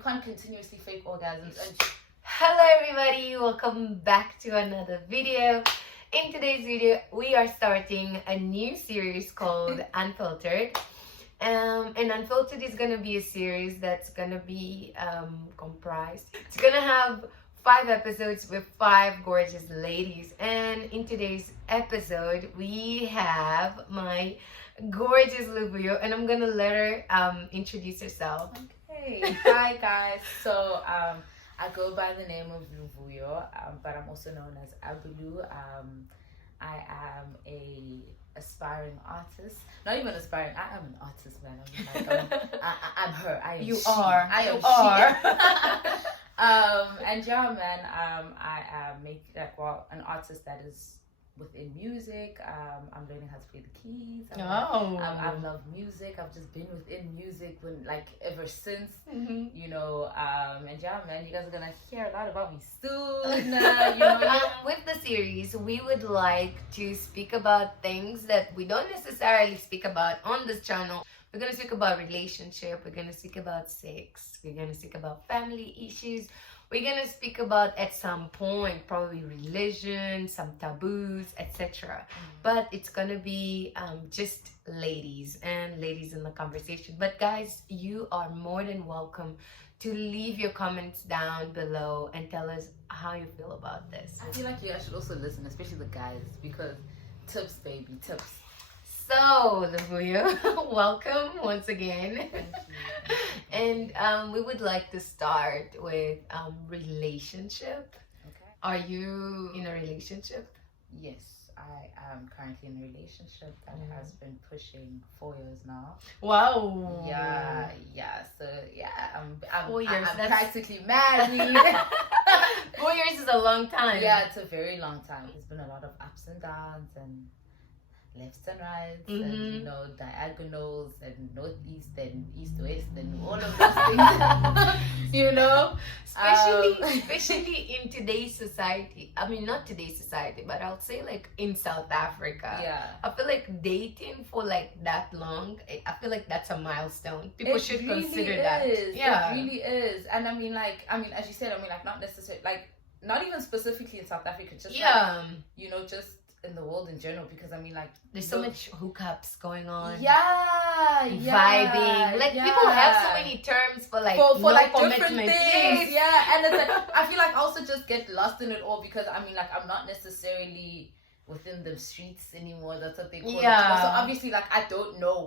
you can't continuously fake orgasms. And hello everybody, welcome back to another video. In today's video, we are starting a new series called Unfiltered. And Unfiltered is gonna be a series that's gonna be comprised. It's gonna have 5 episodes with 5 gorgeous ladies. And in today's episode, we have my gorgeous Luvuyo, and I'm gonna let her introduce herself. okay, hi guys. So I go by the name of Luvuyo, but I'm also known as Abulu. I am a aspiring artist. Not even aspiring. I am an artist, man. I'm her. I am You she. are. I am You she. are. And yeah, man. I make an artist that is within music. I'm learning how to play the keys. I've loved music. I've just been within music ever since. Mm-hmm. You know, and yeah, man, you guys are gonna hear a lot about me soon. With the series, we would like to speak about things that we don't necessarily speak about on this channel. We're gonna speak about relationship. We're gonna speak about sex. We're gonna speak about family issues. We're gonna speak about at some point probably religion, some taboos, etc. But it's gonna be just ladies in the conversation. But guys, you are more than welcome to leave your comments down below and tell us how you feel about this. I feel like you guys should also listen, especially the guys, because tips, baby, tips. So, Luvuyo, welcome once again. Thank you. And we would like to start with relationship. Okay. Are you in a relationship? Yes, I am currently in a relationship that has been pushing 4 years now. Wow. Yeah. So yeah, I'm 4 years. I'm practically married. 4 years is a long time. Yeah, it's a very long time. There's been a lot of ups and downs and lefts and rights and diagonals and northeast and east west and all of those things. Especially in today's society. I mean, not today's society, but I'll say in South Africa. Yeah, I feel like dating for that long, I feel like that's a milestone. People should really consider that. Yeah, it really is. And as you said, not necessarily, not even specifically in South Africa, just just in the world in general, because there's so much hookups going on. Vibing. People have so many terms for different things. Yes. Yeah, and it's I feel I also just get lost in it all, because I'm not necessarily within the streets anymore. That's what they call it. So obviously I don't know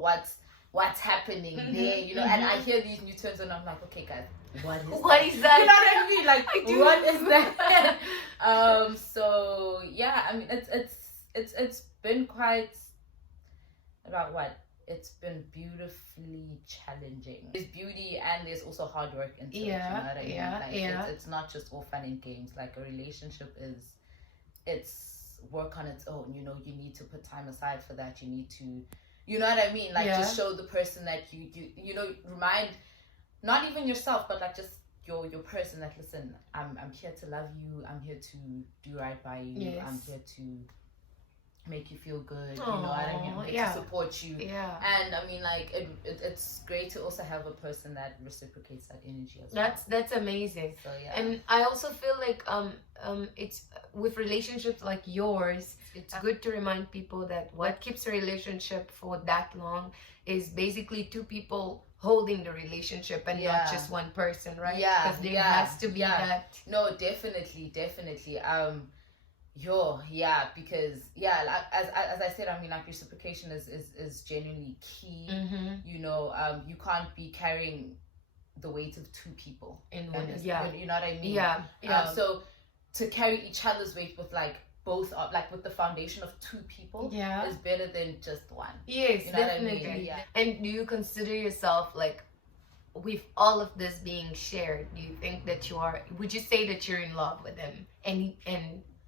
what's happening there, and I hear these new terms and I'm like, okay guys, what is that? You know what I mean? What is that? So yeah, it's been quite it's been beautifully challenging. There's beauty and there's also hard work into it. You know what I mean? It's not just all fun and games. A relationship it's work on its own. You need to put time aside for that. You need to, you know what I mean? Just show the person that you remind, not even yourself, but just your person that, listen, I'm here to love you. I'm here to do right by you. Yes. I'm here to make you feel good. Aww, you know what I mean? I'm here to support you. Yeah. And it's great to also have a person that reciprocates that energy as well. That's amazing. So yeah. And I also feel it's with relationships like yours, it's good to remind people that what keeps a relationship for that long is basically 2 people holding the relationship and not just one person, right? Yeah. Because there has to be that. No, definitely. Because as I said, reciprocation is genuinely key. Mm-hmm. You can't be carrying the weight of 2 people in one. You know what I mean? Yeah. So to carry each other's weight with both with the foundation of 2 people is better than just one. Yes, definitely. I mean? Yeah. And do you consider yourself with all of this being shared, do you think that would you say that you're in love with him and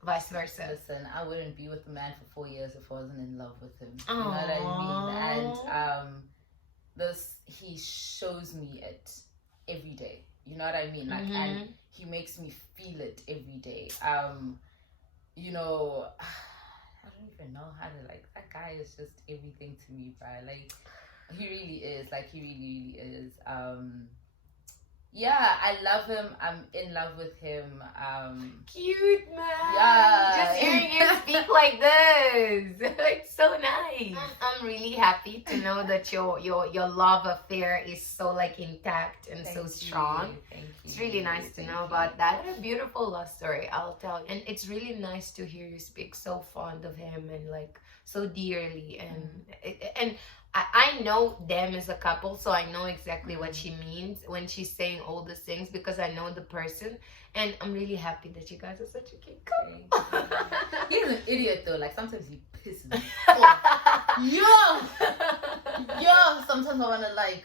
vice versa? Listen, I wouldn't be with a man for 4 years if I wasn't in love with him. You know what I mean? And he shows me it every day. You know what I mean? And he makes me feel it every day. I don't even know how to that guy is just everything to me, bro. He really is. He really, really is. Yeah, I love him. I'm in love with him. Cute, man. Yeah. Just hearing him speak like this. It's so nice. I'm really happy to know that your love affair is so like intact and so strong. Thank you. It's really nice to know about that. What a beautiful love story, I'll tell you. And it's really nice to hear you speak so fond of him and like so dearly. And I know them as a couple, so I know exactly what she means when she's saying all these things because I know the person, and I'm really happy that you guys are such a cute couple. He's an idiot though. Like sometimes he pisses me off. Yo. Sometimes I wanna like.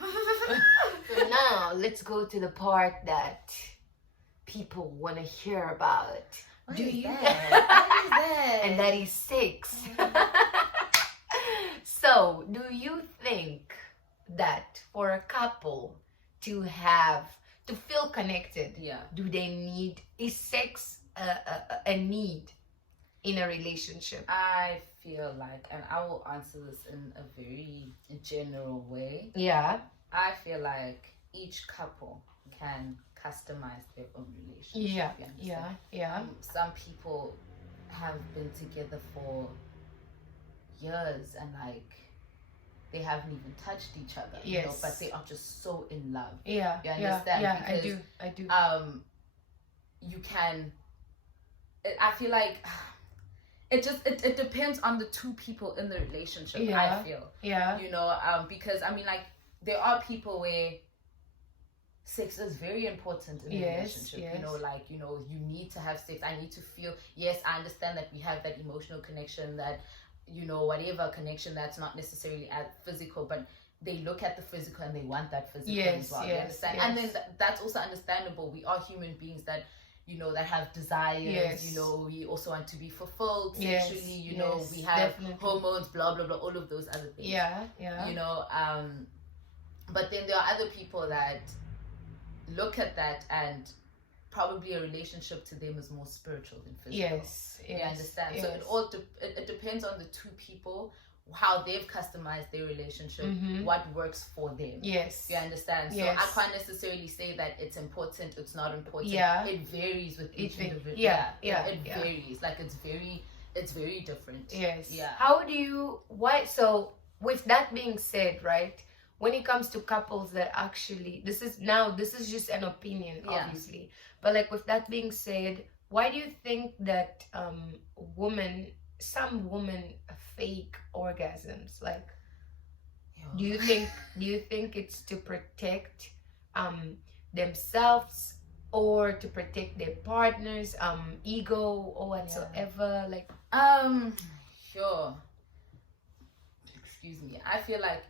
So now let's go to the part that people wanna hear about. What is that? And that is sex. So, do you think that for a couple to feel connected, do they need, is sex a need in a relationship? I feel like, and I will answer this in a very general way. Yeah. I feel like each couple can customize their own relationship. Yeah. Some people have been together for years and like they haven't even touched each other, you know, but they are just so in love. You understand? Yeah, because, I do. You can. I feel like it depends on the two people in the relationship. I feel. You know, because I mean, like there are people where sex is very important in a relationship. You know, like, you know, you need to have sex. I need to feel. Yes, I understand that we have that emotional connection, that, you know, whatever connection that's not necessarily as physical, but they look at the physical and they want that physical as well. You understand? And then that's also understandable. We are human beings that, you know, that have desires. You know, we also want to be fulfilled sexually. You know, we have hormones, blah blah blah, all of those other things. You know, but then there are other people that look at that and probably a relationship to them is more spiritual than physical. You understand? So it depends on the two people, how they've customized their relationship, what works for them. You understand? So I can't necessarily say that it's important, it's not important. It varies with each individual. It varies. Like it's very different. How do you, so with that being said, right, when it comes to couples that actually, this is just an opinion, obviously, but like with that being said, why do you think that some women fake orgasms? Like, do you think it's to protect themselves or to protect their partner's ego or whatsoever? Like, sure. Excuse me. I feel like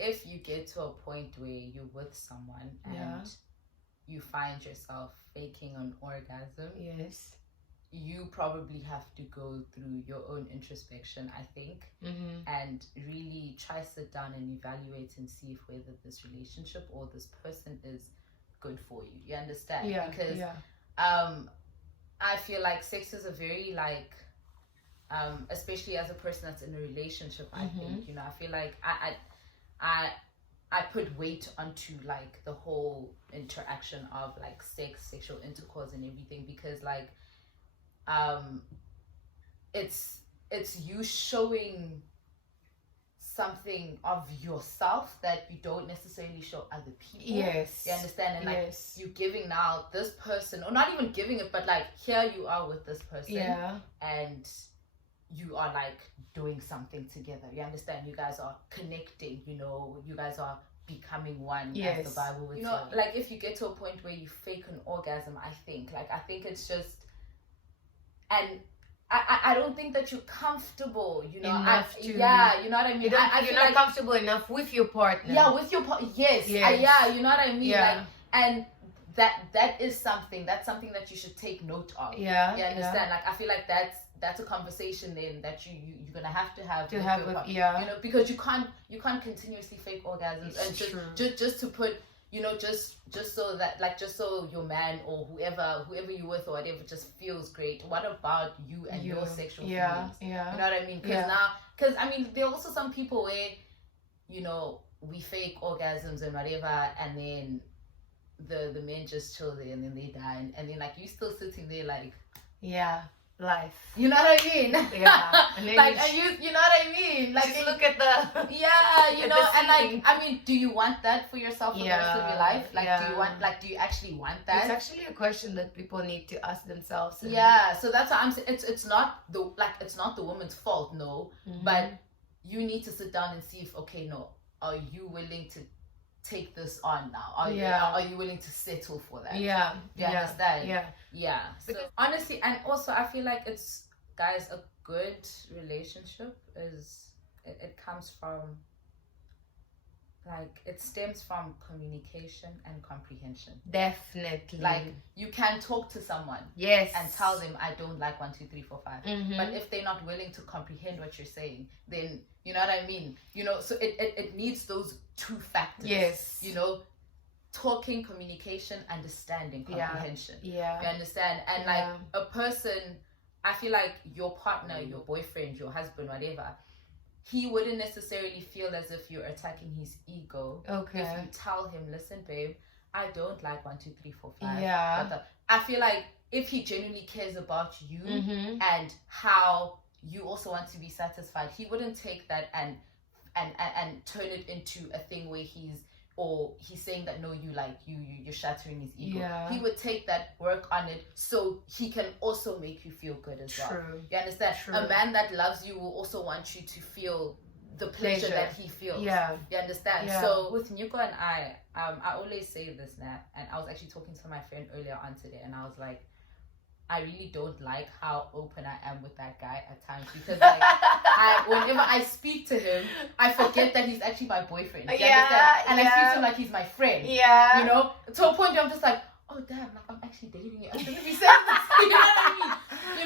if you get to a point where you're with someone and you find yourself faking an orgasm, you probably have to go through your own introspection, I think, and really try sit down and evaluate and see if whether this relationship or this person is good for you. You understand? Because I feel like sex is a very like especially as a person that's in a relationship, I think, you know, I feel like I put weight onto like the whole interaction of like sex, sexual intercourse and everything, because like it's you showing something of yourself that you don't necessarily show other people. You understand? And like you giving now this person, or not even giving it, but like here you are with this person and you are like doing something together. You understand? You guys are connecting, you know, you guys are becoming one, as the Bible would say. You know, like if you get to a point where you fake an orgasm, I think it's just, and I don't think that you're comfortable, you know. You know what I mean? You're not comfortable enough with your partner. With your partner. You know what I mean? Like, and that is something that you should take note of. You understand? Like I feel like that's a conversation then that you're gonna have to have with your partner. You know, because you can't continuously fake orgasms and just to put, you know, just so that, like, just so your man or whoever you're with or whatever just feels great. What about you and your sexual feelings? You know what I mean? Because I mean, there are also some people where, you know, we fake orgasms and whatever, and then the men just chill there and then they die, and then like you still sitting there like, life. You know what I mean? Yeah. And then like you know what I mean? Like just look at the you know, and like I mean, do you want that for yourself for the rest of your life? Like do you actually want that? It's actually a question that people need to ask themselves. So that's what I'm saying. It's not the woman's fault, no. But you need to sit down and see if are you willing to take this on now? Are you willing to settle for that? You understand? So honestly, and also I feel like it's, guys, a good relationship is it comes from, like, it stems from communication and comprehension. Definitely. Like, you can talk to someone and tell them, I don't like 1, 2, 3, 4, 5. But if they're not willing to comprehend what you're saying, then you know what I mean? You know, so it needs those two factors. You know, talking, communication, understanding, comprehension. You understand? And like a person, I feel like your partner, your boyfriend, your husband, whatever, he wouldn't necessarily feel as if you're attacking his ego. If you tell him, listen, babe, I don't like 1, 2, 3, 4, 5. I feel like if he genuinely cares about you and how you also want to be satisfied, he wouldn't take that and turn it into a thing where he's saying that no, you're shattering his ego. He would take that, work on it, so he can also make you feel good as well. You understand? A man that loves you will also want you to feel the pleasure that he feels. You understand? So with Nyuko and I always say this now, and I was actually talking to my friend earlier on today, and I was like, I really don't like how open I am with that guy at times, because like whenever I speak to him, I forget that he's actually my boyfriend. You understand? And I speak to him like he's my friend. You know, to a point where I'm just like, oh damn, like I'm actually dating you. I shouldn't be saying this. You know what I mean? You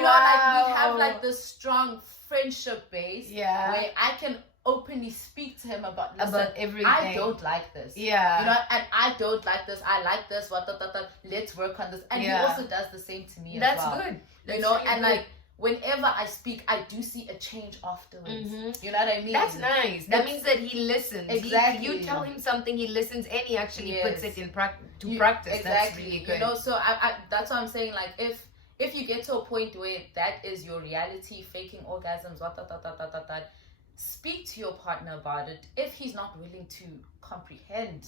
know, like we have like this strong friendship base where I can openly speak to him about everything. I don't like this. You know, and I don't like this. I like this. Let's work on this. And he also does the same to me as well. That's good. You know, really and good. Like whenever I speak, I do see a change afterwards. You know what I mean? That's nice. That means that he listens. Exactly. You tell him something, he listens, and he actually puts it in practice. Exactly. That's really good. You know, so I that's what I'm saying. Like if you get to a point where that is your reality, faking orgasms, speak to your partner about it. If he's not willing to comprehend,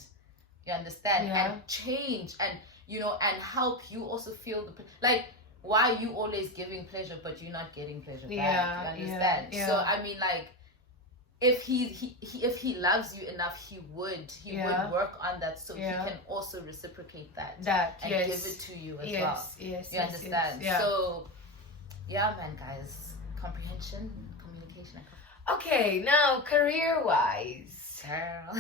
you understand, and change, and you know, and help you also feel like, why are you always giving pleasure but you're not getting pleasure back? You understand? So I mean, like, if he loves you enough, he would work on that, so he can also reciprocate that and give it to you as well. You understand? So man, guys, comprehension, communication. Okay, now career-wise, girl,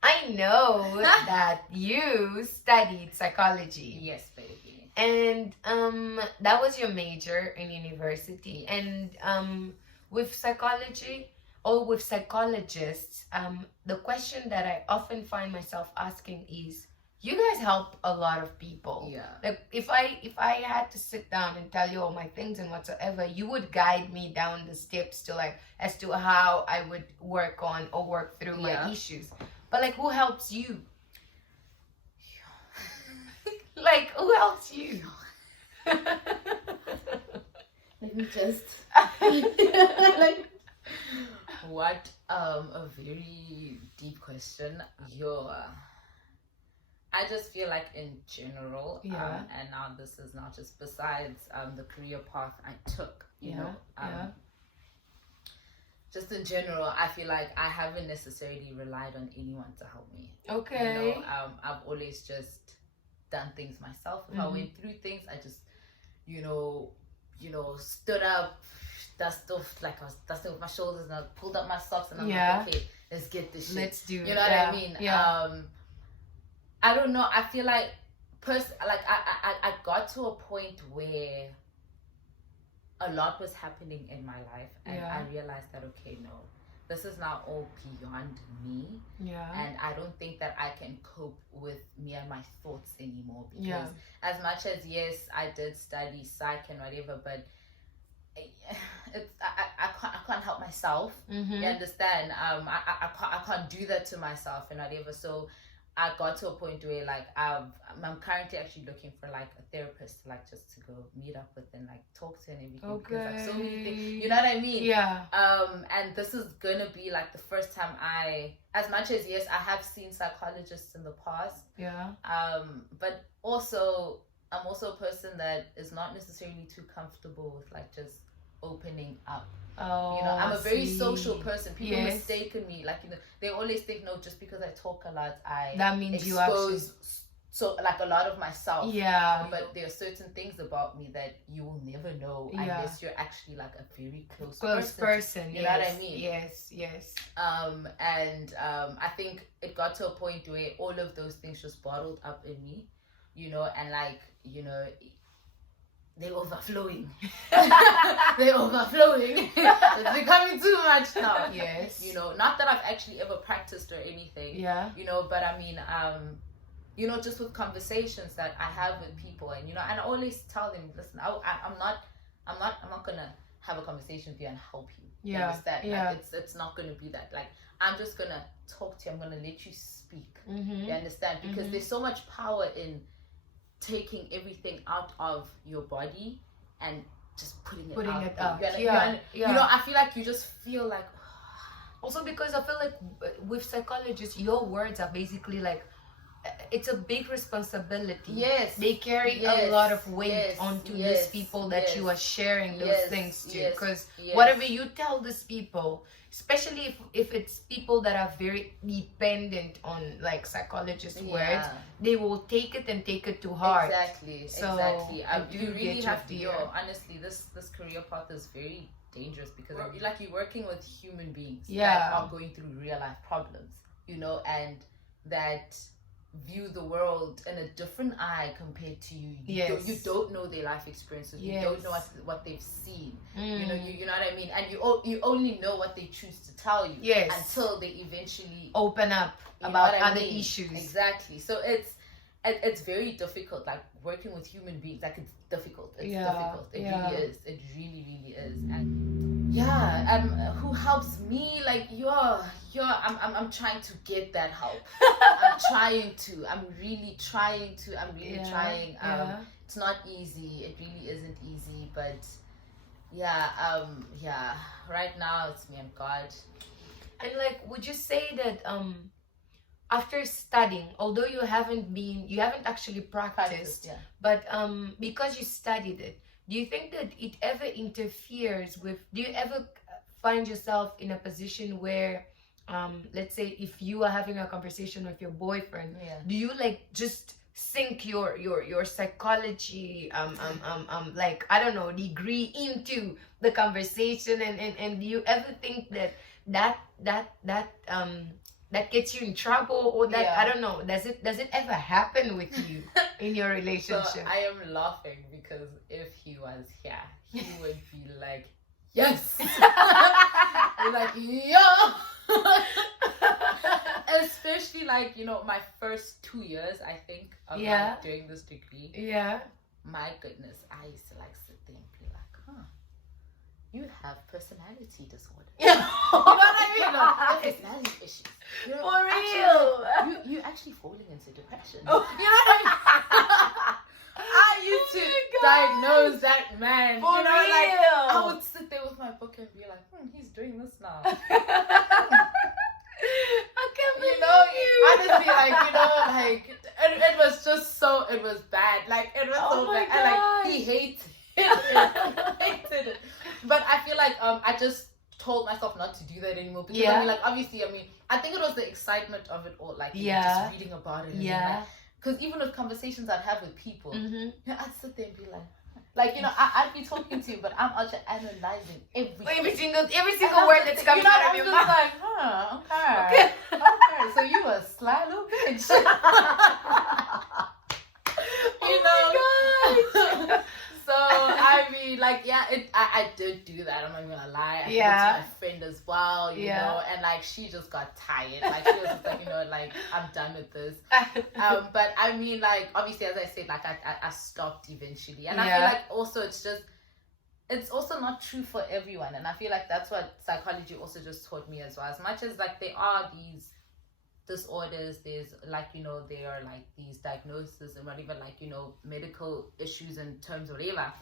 I know that you studied psychology. Yes, baby. And that was your major in university. And with psychology or with psychologists, the question that I often find myself asking is, you guys help a lot of people. Like if I had to sit down and tell you all my things and whatsoever, you would guide me down the steps to like as to how I would work on or work through my issues. But like, who helps you? Like, who helps you? Let me just like, what a very deep question. I just feel like in general, and now this is not just besides the career path I took, you know, just in general, I feel like I haven't necessarily relied on anyone to help me. Okay. You know, I've always just done things myself. If I went through things, I just, you know, stood up, dusted off, like I was dusting off my shoulders, and I pulled up my socks, and I'm like, okay, let's get this shit. Let's do it. You know what I mean? I don't know. I feel like, I got to a point where a lot was happening in my life, and I realized that, okay, no, this is now all beyond me. And I don't think that I can cope with me and my thoughts anymore, because as much as, yes, I did study psych and whatever, but I can't help myself. You understand? I can't do that to myself and whatever. So I got to a point where like I'm currently actually looking for like a therapist, like just to go meet up with and like talk to and everything. Okay. Because like so many things, you know what I mean? Yeah. And this is gonna be like the first time as much as yes, I have seen psychologists in the past. Yeah. But also I'm also a person that is not necessarily too comfortable with like just opening up. Oh, you know, I'm a very social person. People mistaken me, like, you know, they always think, no, just because I talk a lot, that means expose you actually so like a lot of myself. Yeah. But there are certain things about me that you will never know unless you're actually like a very close person. You know what I mean? Yes. And I think it got to a point where all of those things just bottled up in me, you know, and like, you know, they're overflowing. They're overflowing. It's becoming too much now. Yes. You know, not that I've actually ever practiced or anything. Yeah. You know, but I mean, you know, just with conversations that I have with people, and you know, and I always tell them, listen, I'm not gonna have a conversation with you and help you. Yeah. You understand? Yeah. Like, it's not gonna be that. Like, I'm just gonna talk to you. I'm gonna let you speak. Mm-hmm. You understand? Because there's so much power in taking everything out of your body and just putting it out. You know, I feel like you just feel like also because I feel like with psychologists, your words are basically like, it's a big responsibility. Yes. They carry a lot of weight onto these people that you are sharing those things to. Because whatever you tell these people, especially if it's people that are very dependent on like psychologists' words, they will take it to heart. Exactly. You really have to. Honestly, this career path is very dangerous because like you're working with human beings that are going through real life problems, you know, and that view the world in a different eye compared to you. You don't know their life experiences. You don't know what they've seen. You know, you know what I mean. And you only know what they choose to tell you. Until they eventually open up about other issues. Exactly. So it's very difficult. Like working with human beings, like it's difficult. It's difficult. It really is. It really, really is. And who helps me? Like I'm trying to get that help. I'm really trying. It's not easy. It really isn't easy, but right now it's me and God. And like, would you say that after studying, although you haven't actually practiced, but because you studied it, do you think that it ever interferes with, do you ever find yourself in a position where let's say if you are having a conversation with your boyfriend, do you like just sink your psychology like, I don't know, degree into the conversation, and do you ever think that gets you in trouble, or that I don't know, does it ever happen with you in your relationship? So I am laughing because if he was here, he would be like, yes. He's like, yo. Especially like, you know, my first 2 years, I think, of like doing this degree. My goodness, I used to like sit there and be like, you have personality disorder. You know what I mean? Like, personality issues. You know, for real. You're actually falling into depression. You know what I mean? I used to diagnose that man. For real. Like, I would sit there with my book and be like, he's doing this now. I can't believe honestly, like, you know, like, it was just so, it was bad. Like, it was so bad. And like, he hated it. But I feel like I just told myself not to do that anymore, because I mean, like, obviously, I think it was the excitement of it all, like, just reading about it, because even with conversations I'd have with people, I'd sit there and be like, you know, I'd be talking to you, but I'm out analyzing every single word that's coming out of your mouth. Like, okay. So you a sly little bitch. You know. So I mean, like, I did do that. I'm not gonna lie. I did it to my friend as well, you know, and like she just got tired. Like she was just like, you know, like, I'm done with this. But I mean, like, obviously, as I said, like I stopped eventually, and I feel like also it's also not true for everyone, and I feel like that's what psychology also just taught me as well. As much as like there are these disorders, there's like, you know, there are like these diagnoses and whatever, like, you know, medical issues in terms of whatever,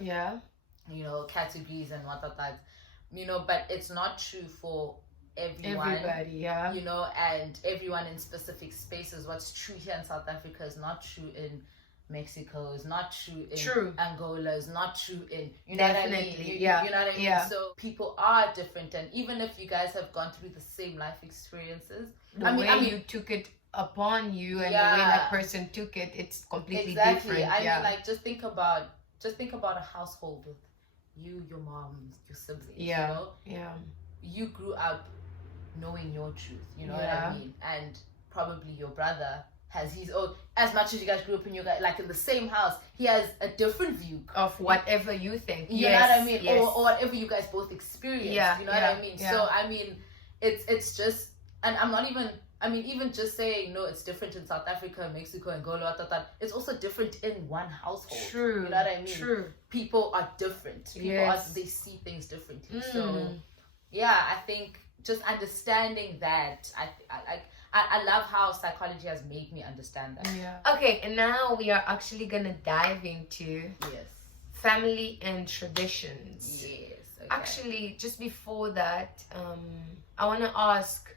you know, categories and what that, you know, but it's not true for everybody, you know, and everyone in specific spaces. What's true here in South Africa is not true in Mexico, is not true in Angola, is not true in, you know what I mean? You know what I mean? So people are different, and even if you guys have gone through the same life experiences, the way you took it upon you and the way that person took it, it's completely different. I mean, like, just think about a household with you, your mom, your siblings, you know? You grew up knowing your truth, you know what I mean? And probably your brother has his own, as much as you guys grew up in like in the same house, he has a different view of whatever you think. You know what I mean? Or whatever you guys both experienced. You know what I mean? So I mean, it's just, and I'm not even, I mean, even just saying, no, it's different in South Africa, Mexico, Angola, it's also different in one household. True. You know what I mean? True. People are different. People they see things differently. So yeah, I think just understanding that, I love how psychology has made me understand that. Okay, and now we are actually gonna dive into family and traditions. Actually, just before that, I want to ask,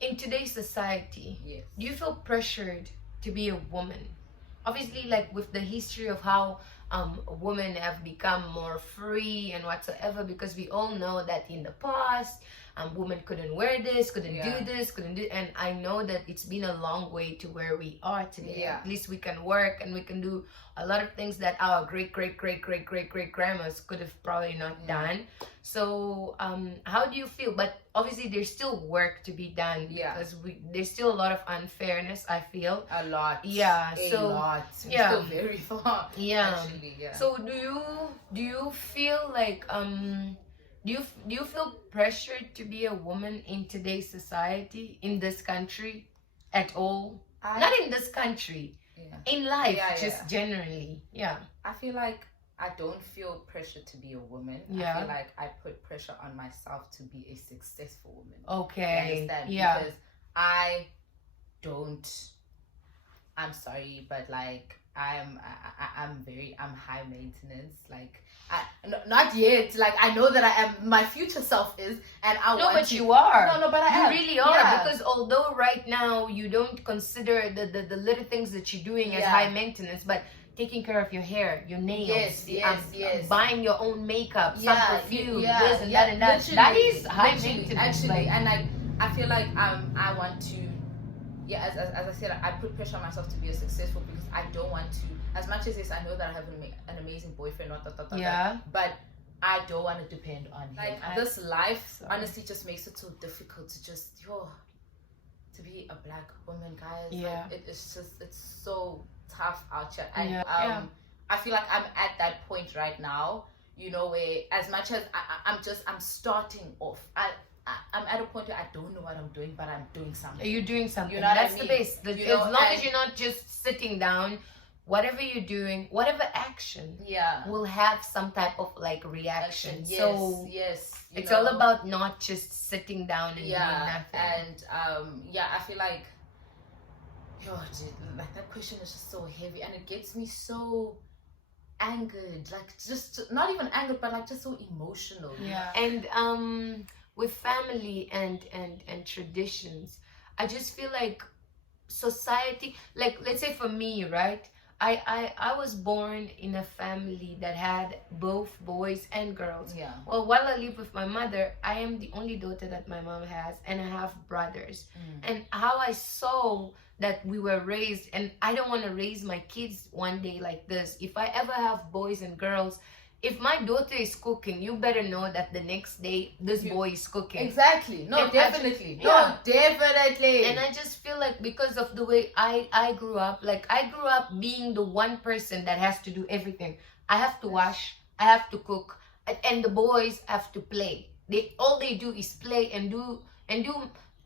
in today's society, do you feel pressured to be a woman? Obviously, like with the history of how women have become more free and whatsoever, because we all know that in the past, women couldn't wear this, couldn't do this, and I know that it's been a long way to where we are today. At least we can work and we can do a lot of things that our great grandmas could have probably not done. So how do you feel? But obviously there's still work to be done, because there's still a lot of unfairness, I feel. A lot. We're still very far. Actually, So do you feel like do you feel pressured to be a woman in today's society, in this country at all? Not in this country, in life, just generally. I feel like I don't feel pressure to be a woman. I feel like I put pressure on myself to be a successful woman. Okay. You understand? Because I don't, I'm sorry, but like I'm high maintenance. Like not yet. Like I know that I am. My future self is, and I want. But you are. No, but I am. You really are, because although right now you don't consider the little things that you're doing as high maintenance, but taking care of your hair, your nails, buying your own makeup, some perfume, this and that and that. That is high maintenance. Actually, and like I feel like I want to. As I said, I put pressure on myself to be a successful, because I don't want to, as much as I know that I have an amazing boyfriend, but I don't want to depend on him. Like this life, honestly, just makes it so difficult to just, to be a black woman, guys. Like, it's so tough out here. And I feel like I'm at that point right now, you know, where as much as I'm starting off, I'm at a point where I don't know what I'm doing, but I'm doing something. You're doing something. You know That's what I the mean? base. As long as you're not just sitting down, whatever you're doing, whatever action, will have some type of like reaction. So it's all about not just sitting down and doing nothing. And I feel like, like that question is just so heavy, and it gets me so angered. Like just not even angered, but like just so emotional. And with family and traditions, I just feel like society, like let's say for me, right, I was born in a family that had both boys and girls. Well, while I live with my mother, I am the only daughter that my mom has, and I have brothers. And how I saw that we were raised, and I don't want to raise my kids one day like this. If I ever have boys and girls, if my daughter is cooking, you better know that the next day this boy is cooking. Exactly. No, definitely. No, definitely. And I just feel like because of the way I grew up, like I grew up being the one person that has to do everything. I have to wash, I have to cook, and the boys have to play. All they do is play and do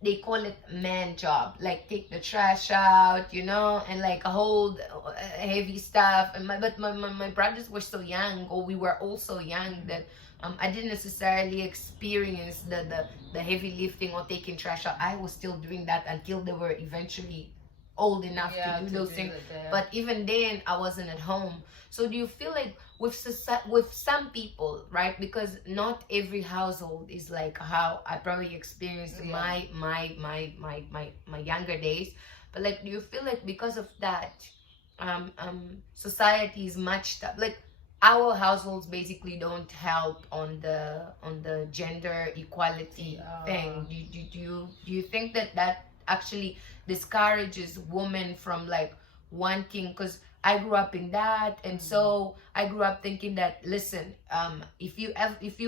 they call it man job, like take the trash out, you know, and like hold heavy stuff. And my brothers were so young, or we were all so young, that I didn't necessarily experience the heavy lifting or taking trash out. I was still doing that until they were eventually old enough to do those things. But even then, I wasn't at home. So do you feel like with some people, right? Because not every household is like how I probably experienced my younger days. But like, do you feel like because of that, society is much tough? Like, our households basically don't help on the gender equality thing. Do you think that actually discourages women from like wanting? Because I grew up in that, and so I grew up thinking that, listen, if you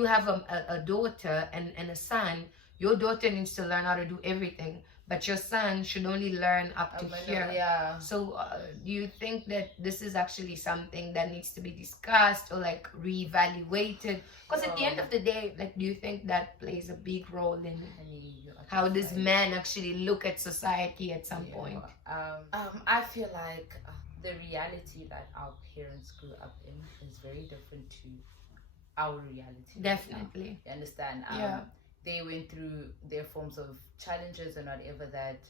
have a daughter and a son, your daughter needs to learn how to do everything, but your son should only learn up to here. Yeah. So do you think that this is actually something that needs to be discussed or like reevaluated? Because at the end of the day, like, do you think that plays a big role in how does men actually look at society at some point? I feel like the reality that our parents grew up in is very different to our reality. Definitely. You understand? They went through their forms of challenges and whatever that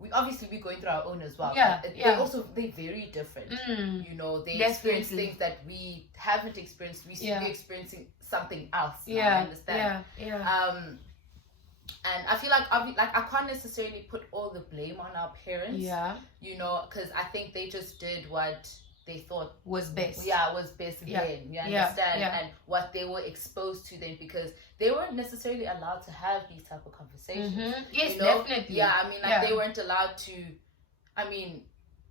we're going through our own as well. They're very different. You know, they experience things that we haven't experienced. We're experiencing something else. You understand? And I feel like I can't necessarily put all the blame on our parents. You know, because I think they just did what they thought was best. Was best then. You understand? And what they were exposed to then, because they weren't necessarily allowed to have these type of conversations. Yes, you know? definitely. Yeah, I mean, like they weren't allowed to. I mean,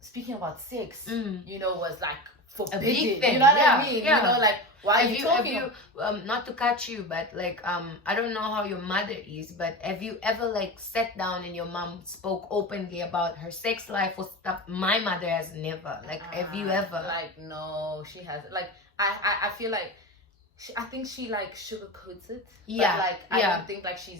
speaking about sex, you know, was like forbidden. A big thing. You know what I mean? You know, like, why are you talking? Not to cut you, but like, I don't know how your mother is, but have you ever like sat down and your mom spoke openly about her sex life or stuff? My mother has never. Like, have you ever? Like, no, she hasn't. Like, I feel like, I think she like sugarcoats it. Yeah. But like, I don't think like she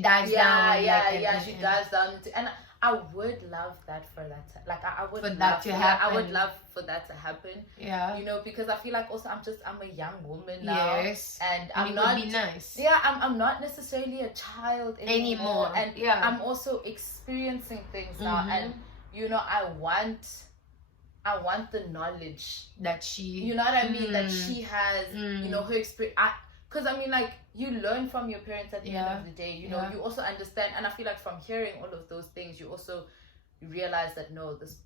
dives down. She dives down into, and I would love that for that to, like, I would for love that to happen. I would love for that to happen. Yeah. You know, because I feel like also I'm a young woman now. Yes. And I'm not. Would be nice. Yeah, I'm not necessarily a child anymore. And I'm also experiencing things now, and you know, I want the knowledge that she, you know what I mean, that she has, you know, her experience. Because I mean, like, you learn from your parents at the end of the day, you know, you also understand. And I feel like from hearing all of those things, you also realize that, no, this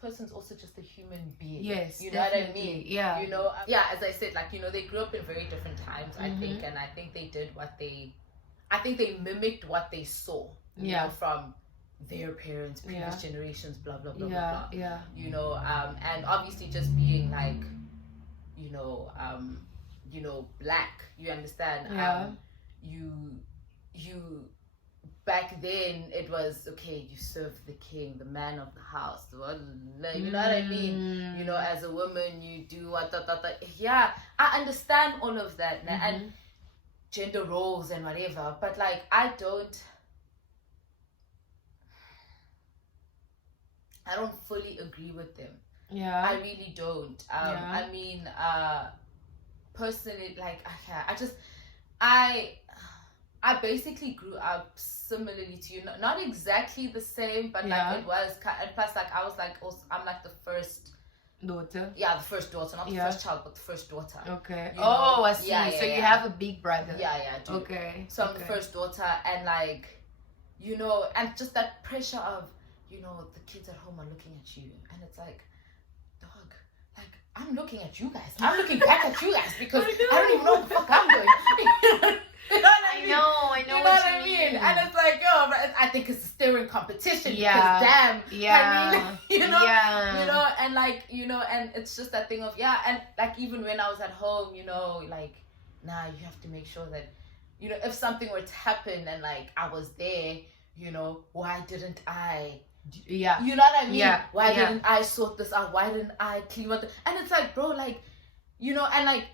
person's also just a human being. Yes, you know what I mean? Yeah. You know, as I said, like, you know, they grew up in very different times, I think, and I think they did I think they mimicked what they saw, you know, from their parents, previous generations, blah, blah, blah, blah, blah. You know, and obviously just being like, you know, black, you understand? You back then it was okay, you serve the king, the man of the house, you know what I mean? You know, as a woman you do what I understand all of that, and gender roles and whatever, but like I don't fully agree with them. I really don't. I mean, personally, like, I basically grew up similarly to you, not exactly the same, but like it was, and plus like I was like, also, I'm like the first daughter. The first daughter, not the first child, but the first daughter. Okay. You know? I see. So you have a big brother. Yeah, I do. Okay. So I'm the first daughter, and like, you know, and just that pressure of, you know, the kids at home are looking at you, and it's like, dog, like, I'm looking at you guys. I'm looking back at you guys because I don't even know what the fuck I'm doing. You know what I mean? I know you know what I mean? And it's like, yo, but I think it's a staring competition because damn, I mean, you know, and like, you know, and it's just that thing of, and like, even when I was at home, you know, like, nah, you have to make sure that, you know, if something were to happen and like I was there, you know, why didn't I? You know what I mean? Why didn't I sort this out? Why didn't I clean what? And it's like, bro, like, you know, and like,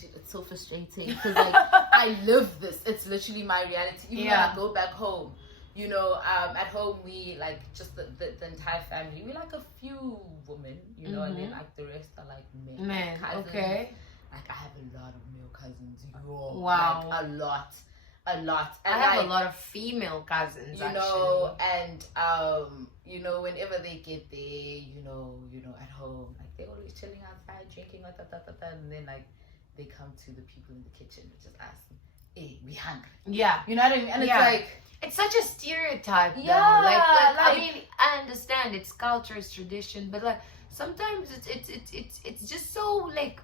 dude, it's so frustrating because like I live this. It's literally my reality. Even when I go back home, you know, at home we like just the entire family. We like a few women, you know, and then like the rest are like men. Men, cousins. okay. Like I have a lot of male cousins. Yo, wow. Like a lot. And I have a lot of female cousins, you know, and you know, whenever they get there, you know, at home, like they're always chilling outside, drinking, and then like they come to the people in the kitchen, which is us. Hey, we hungry. Yeah. You know what I mean? And it's like, it's such a stereotype. Yeah. Though. Like I mean, I understand it's culture, it's tradition, but like sometimes it's just so like,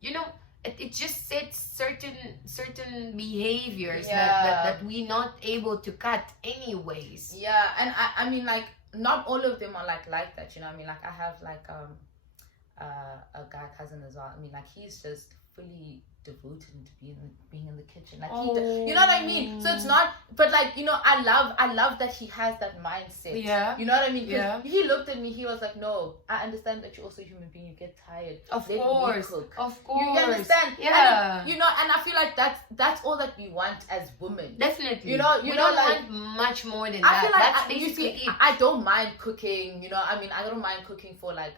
you know, it just sets certain behaviors that we're not able to cut anyways. Yeah, and I mean like not all of them are like that, you know what I mean? Like I have like a guy cousin as well. I mean like he's just fully devoted to being in the kitchen, like you know what I mean? So it's not, but like, you know, I love that he has that mindset. Yeah, you know what I mean? He looked at me, he was like, no, I understand that you're also a human being, you get tired, of course, you understand? And, you know, and I feel like that's all that we want as women. Definitely, you know, we don't like, want much more than I that. Feel like that's basically it. I don't mind cooking, you know, I mean, I don't mind cooking for like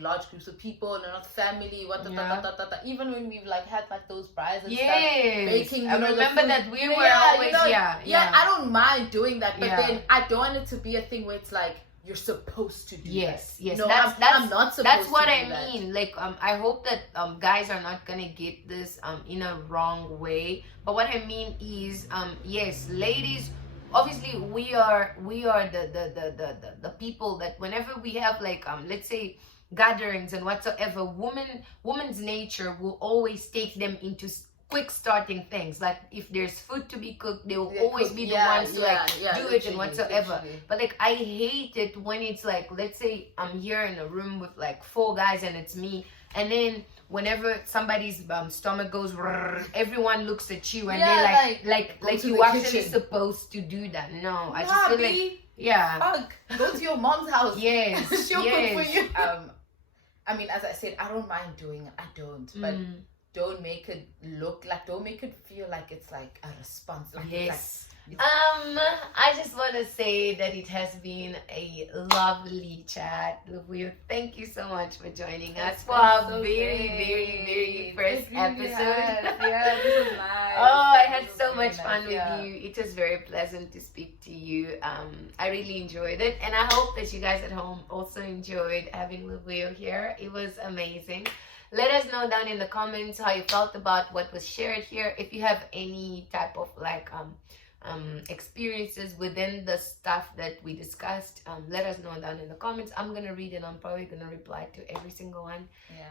large groups of people and not family, even when we've like had like those brides and stuff, baking, I remember that we were always I don't mind doing that, but then I don't want it to be a thing where it's like you're supposed to do that. No, I'm not supposed to that's what do I that. mean. Like I hope that guys are not gonna get this in a wrong way, but what I mean is yes, ladies, obviously we are the people that whenever we have like let's say gatherings and whatsoever, woman's nature will always take them into quick starting things. Like if there's food to be cooked, they will always be the ones to do it and whatsoever. But like I hate it when it's like, let's say I'm here in a room with like 4 guys and it's me, and then whenever somebody's stomach goes, everyone looks at you and they're like you actually supposed to do that. No, I just feel like fuck, go to your mom's house. Yes, she'll cook for you. I mean, as I said, I don't mind doing it. I don't, but don't make it look like, don't make it feel like it's like a response. Like yes. I just want to say that it has been a lovely chat. Thank you so much for joining us for our very first episode. Yeah, this was nice. Oh, I had so much fun with you. It was very pleasant to speak to you. I really enjoyed it, and I hope that you guys at home also enjoyed having Luvuyo here. It was amazing. Let us know down in the comments how you felt about what was shared here. If you have any type of like experiences within the stuff that we discussed, let us know down in the comments. I'm gonna read it. I'm probably gonna reply to every single one.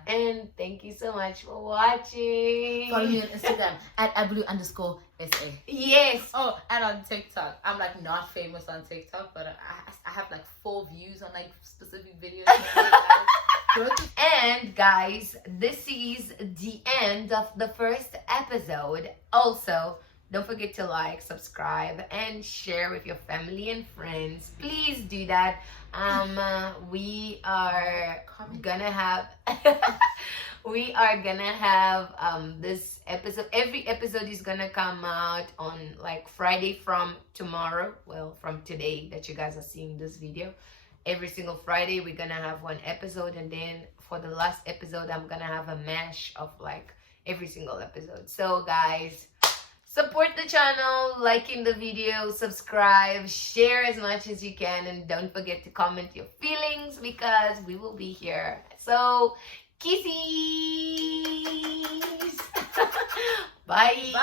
And thank you so much for watching. Follow me on Instagram at @ablu_SA. Yes. Oh, and on TikTok. I'm like not famous on TikTok, but I have like 4 views on like specific videos. And guys, this is the end of the first episode. Also, don't forget to like, subscribe, and share with your family and friends. Please do that. We are gonna have this episode. Every episode is gonna come out on like Friday from tomorrow. Well, from today that you guys are seeing this video. Every single Friday we're gonna have 1 episode, and then for the last episode I'm gonna have a mash of like every single episode. So guys, support the channel, liking the video, subscribe, share as much as you can, and don't forget to comment your feelings because we will be here. So kisses. Bye.